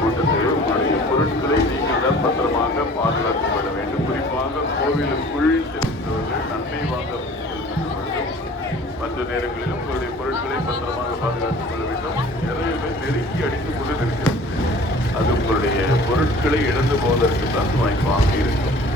கூட்டத்தில் உங்களுடைய பொருட்களை நீங்கள் தான் பத்திரமாக பாதுகாத்துக் கொள்ள வேண்டும். குறிப்பாக கோவிலுக்குள் செல்கின்றவர்கள் நன்மை வாங்க வேண்டும். மற்ற நேரங்களிலும் உங்களுடைய பொருட்களை பத்திரமாக பாதுகாத்துக் கொள்ள வேண்டும். நிறைய பேர் நெருக்கி அடித்துக் கொண்டு இருக்கிறது. அது உங்களுடைய பொருட்களை இழந்து போவதற்கு தான் வாய்ப்பாக இருக்கும்.